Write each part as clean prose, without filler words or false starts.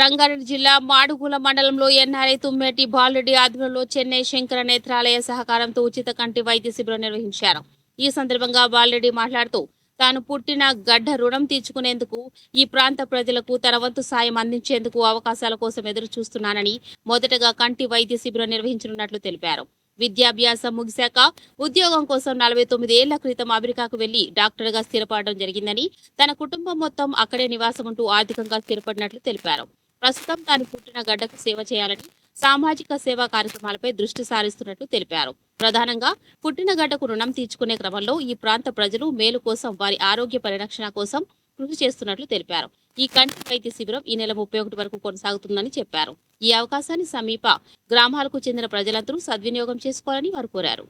రంగారెడ్డి జిల్లా మాడుగుల మండలంలో ఎన్ఆర్ఐ తుమ్మేటి బాలరెడ్డి ఆధ్వర్యంలో చెన్నై శంకర నేత్రాలయ సహకారంతో ఉచిత కంటి వైద్య శిబిరం నిర్వహించారు. ఈ సందర్భంగా బాలరెడ్డి మాట్లాడుతూ తాను పుట్టిన గడ్డ రుణం తీర్చుకునేందుకు ఈ ప్రాంత ప్రజలకు తన వంతు సాయం అందించేందుకు అవకాశాల కోసం ఎదురు చూస్తున్నానని, మొదటగా కంటి వైద్య శిబిరం నిర్వహించనున్నట్లు తెలిపారు. విద్యాభ్యాసం ముగిశాక ఉద్యోగం కోసం 49 ఏళ్ల క్రితం అమెరికాకు వెళ్లి డాక్టర్గా స్థిరపడడం జరిగిందని, తన కుటుంబం మొత్తం అక్కడే నివాసం ఉంటూ ఆర్థికంగా స్థిరపడినట్లు తెలిపారు. ప్రస్తుతం తాను పుట్టిన గడ్డకు సేవ చేయాలని సామాజిక సేవా కార్యక్రమాలపై దృష్టి సారిస్తున్నట్లు తెలిపారు. ప్రధానంగా పుట్టిన గడ్డకు రుణం తీర్చుకునే క్రమంలో ఈ ప్రాంత ప్రజలు మేలు కోసం, వారి ఆరోగ్య పరిరక్షణ కోసం కృషి చేస్తున్నట్లు తెలిపారు. ఈ కంటి వైద్య శిబిరం ఈ నెల 31 వరకు కొనసాగుతుందని చెప్పారు. ఈ అవకాశాన్ని సమీప గ్రామాలకు చెందిన ప్రజలందరూ సద్వినియోగం చేసుకోవాలని వారు కోరారు.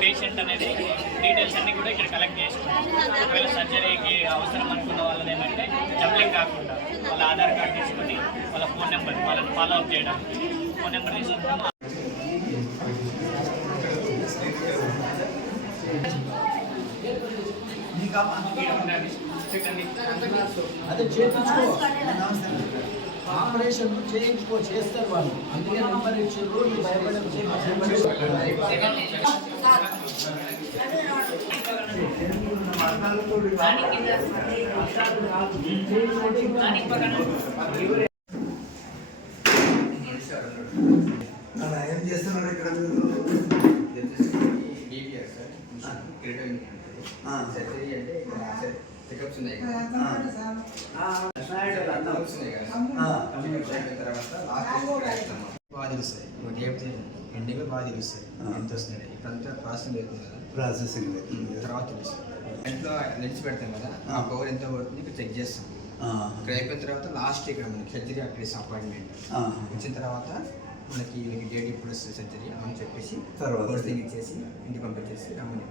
పేషెంట్ అనేది డీటెయిల్స్ అన్ని కూడా ఇక్కడ కలెక్ట్ చేసుకుంటాం. ఒకవేళ సర్జరీకి అవసరం అనుకున్న వాళ్ళని ఏమంటే జంప్లింగ్ కాకుండా వాళ్ళ ఆధార్ కార్డు తీసుకొని వాళ్ళ ఫోన్ నెంబర్ వాళ్ళని ఫాలో అప్ చేయడం, ఫోన్ నెంబర్ తీసుకుంటాం. అదే చేయించుకో, ఆపరేషన్ చేస్తారు వాళ్ళు, అందుకే నెంబర్ ఇచ్చారు. అలా ఏం చేస్తున్నారు ఇక్కడ? సర్జరీ అంటే చెకప్స్ ఉన్నాయి కదా, బాగా తెలుస్తాయి. ఎండింగ్ బాగా తెలుస్తాయి ఎంత వస్తున్నాయి. ఇప్పుడంతా ప్రాసెసింగ్ అవుతుంది కదా, ప్రాసెసింగ్ తర్వాత తెలుస్తుంది. ఇంట్లో లెన్స్ పెడతాం కదా, ఆ పవర్ ఎంత పడుతుంది ఇక్కడ చెక్ చేస్తాం. ఇక్కడ అయిపోయిన తర్వాత లాస్ట్ ఇక్కడ మనకి సర్జరీ అక్కడ ఇస్తాం. అపాయింట్మెంట్ వచ్చిన తర్వాత మనకి డేట్ ఇప్పుడు వస్తుంది సర్జరీ అని చెప్పేసి తర్వాత ఇచ్చేసి ఇంటికి పంపించేసి రమ్మని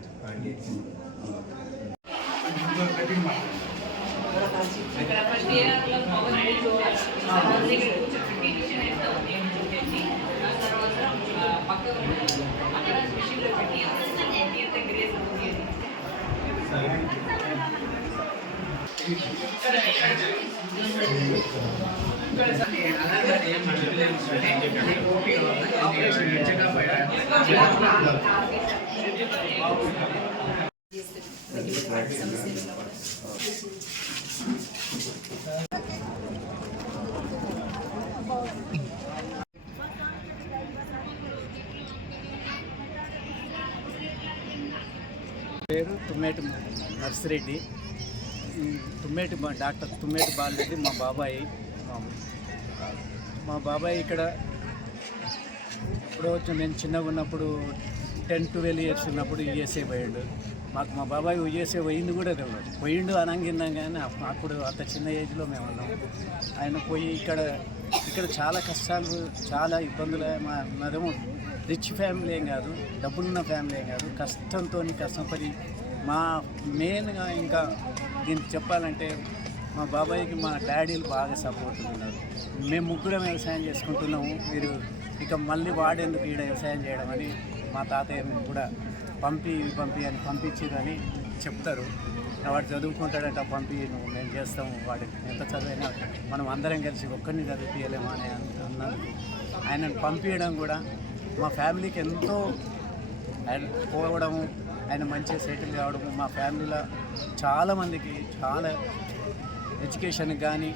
పేరు తుమ్మేటి నర్సిరెడ్డి. డాక్టర్ తుమ్మేటి బాలరెడ్డి మా బాబాయ్. మా బాబాయ్ ఇక్కడ ఎప్పుడో వచ్చి నేను చిన్నగా ఉన్నప్పుడు 10-12 ఇయర్స్ ఉన్నప్పుడు యూఎస్ఏ పోయిండు. మా బాబాయ్ యూఎస్ఏ పోయింది కూడా తెలియదు. పోయిండు అనంగిందాం కానీ అప్పుడు అంత చిన్న ఏజ్లో మేము ఉన్నాం. ఆయన పోయి ఇక్కడ చాలా కష్టాలు, చాలా ఇబ్బందులు. మాదేమో రిచ్ ఫ్యామిలీ ఏం కాదు, డబ్బులున్న ఫ్యామిలీ ఏం కాదు. కష్టపడి మా మెయిన్గా ఇంకా దీనికి చెప్పాలంటే మా బాబాయ్కి మా డాడీలు బాగా సపోర్ట్ ఉన్నారు. మేము ముగ్గురం వ్యవసాయం చేసుకుంటున్నాము. మీరు ఇక మళ్ళీ వాడేందుకు ఈడ వ్యవసాయం చేయడం అని మా తాతయ్య కూడా పంపి అని పంపించిరని చెప్తారు. వాడు చదువుకుంటాడంట, పంపి నువ్వు మేము చేస్తాము, వాడికి ఎంత చదివైనా మనం అందరం కలిసి ఒక్కరిని చదివించలేము అని అన్నారు. ఆయనను పంపించడం కూడా మా ఫ్యామిలీకి ఎంతో పోవడము, ఆయన మంచిగా సెటిల్ కావడము, మా ఫ్యామిలీలో చాలామందికి చాలా ఎడ్యుకేషన్కి కానీ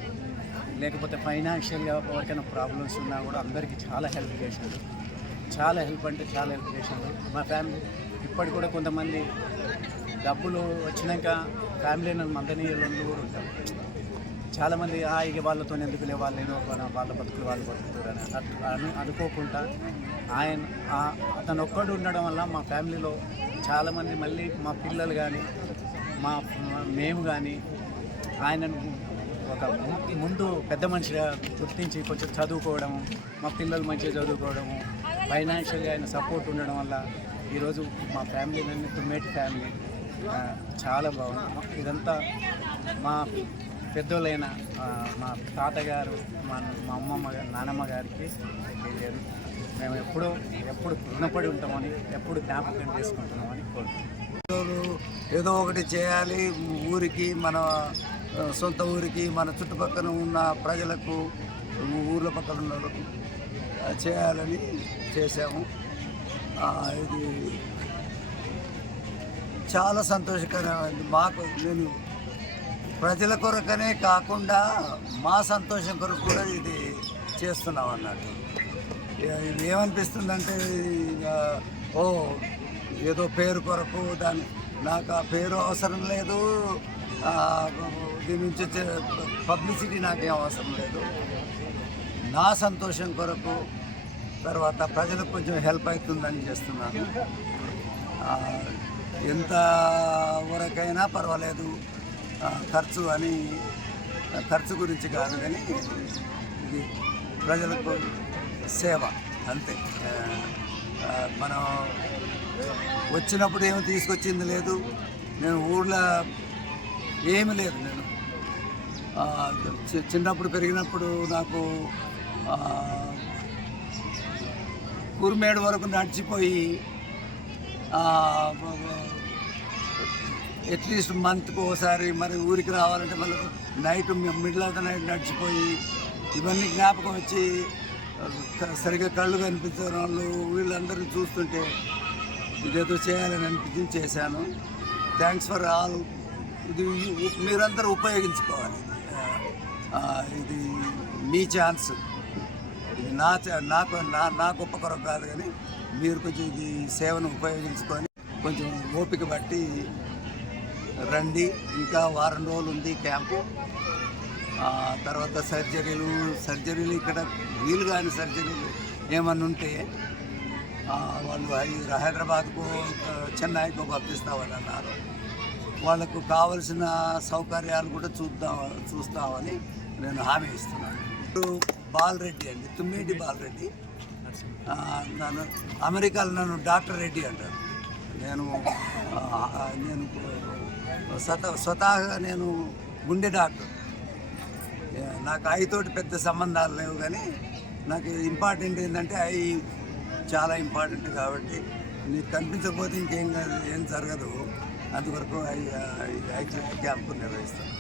లేకపోతే ఫైనాన్షియల్గా ఎవరికైనా ప్రాబ్లమ్స్ ఉన్నా కూడా అందరికీ చాలా హెల్ప్ చేశారు. చాలా హెల్ప్ చేశారు మా ఫ్యామిలీ. ఇప్పటికి కూడా కొంతమంది డబ్బులు వచ్చినాక ఫ్యామిలీని మందనీయులు కూడా ఉంటారు. చాలామంది ఇక వాళ్ళతో ఎందుకు లేవాళ్ళేనో వాళ్ళ బతుకులు వాళ్ళు బతుకుతారని అనుకోకుండా అతను ఒక్కడు ఉండడం వల్ల మా ఫ్యామిలీలో చాలామంది, మళ్ళీ మా పిల్లలు కానీ మేము కానీ ఆయనను ఒక ముందు పెద్ద మనిషిగా గుర్తించి కొంచెం చదువుకోవడము, మా పిల్లలు మంచిగా చదువుకోవడము, ఫైనాన్షియల్గా ఆయన సపోర్ట్ ఉండడం వల్ల ఈరోజు మా ఫ్యామిలీ తుమ్మేటి ఫ్యామిలీ చాలా బాగుంది. ఇదంతా మా పెద్దోళ్ళైన మా తాతగారు, మా అమ్మమ్మ గారు, నానమ్మ గారికి తెలియదు. మేము ఎప్పుడు రుణపడి ఉంటామని, ఎప్పుడు జ్ఞాపకం చేసుకుంటున్నామని కోరుకుంటున్నాం. ఏదో ఒకటి చేయాలి ఊరికి, మన సొంత ఊరికి, మన చుట్టుపక్కల ఉన్న ప్రజలకు, ఊర్ల పక్కన ఉన్న వాళ్ళకు చేయాలని చేశాము. ఇది చాలా సంతోషకరమైంది మాకు. నేను ప్రజల కొరకనే కాకుండా మా సంతోషం కొరకు కూడా ఇది చేస్తున్నాం అన్నట్టు. ఇది ఏమనిపిస్తుందంటే ఏదో పేరు కొరకు నాకు ఆ పేరు అవసరం లేదు, దీని నుంచి వచ్చే పబ్లిసిటీ నాకేం అవసరం లేదు. నా సంతోషం కొరకు, తర్వాత ప్రజలకు కొంచెం హెల్ప్ అవుతుందని చేస్తున్నాను. ఎంత వరకైనా పర్వాలేదు, ఖర్చు గురించి కాదు, కానీ ఇది ప్రజలకు సేవ అంతే. మనం వచ్చినప్పుడు ఏమి తీసుకొచ్చింది లేదు, నేను ఊళ్ళో ఏమీ లేదు. నేను చిన్నప్పుడు పెరిగినప్పుడు నాకు కూర్మేడు వరకు నడిచిపోయి అట్లీస్ట్ మంత్కి ఒకసారి మరి ఊరికి రావాలంటే మళ్ళీ night middle of the night నడిచిపోయి ఇవన్నీ జ్ఞాపకం వచ్చి సరిగ్గా కళ్ళు కనిపించిన వాళ్ళు వీళ్ళందరినీ చూస్తుంటే ఇదేదో చేయాలని అనిపించి చేశాను. Thanks for all. ఇది మీరందరూ ఉపయోగించుకోవాలి. ఇది మీ ఛాన్స్. ఇది నా గొప్ప కొరకు కాదు, కానీ మీరు కొంచెం ఈ సేవను ఉపయోగించుకొని కొంచెం ఓపిక బట్టి రండి. ఇంకా వారం రోజులు ఉంది క్యాంపు. తర్వాత సర్జరీలు ఇక్కడ వీలు కాని సర్జరీలు ఏమన్నా ఉంటే వాళ్ళు హైదరాబాద్కు, చెన్నైకు పంపిస్తామని అన్నారు. వాళ్ళకు కావలసిన సౌకర్యాలు కూడా చూస్తామని నేను హామీ ఇస్తున్నాను. బాలరెడ్డి అండి, తుమ్మేటి బాలరెడ్డి. నన్ను అమెరికాలో నన్ను డాక్టర్ రెడ్డి అంటారు. నేను స్వతహాగా నేను గుండె డాక్టర్. నాకు ఐతోటి పెద్ద సంబంధాలు లేవు, కానీ నాకు ఇంపార్టెంట్ ఏంటంటే చాలా ఇంపార్టెంట్ కాబట్టి నీకు కనిపించకపోతే ఇంకేం జరగదు. అందువరకు ఐ క్యాంపు నిర్వహిస్తాను.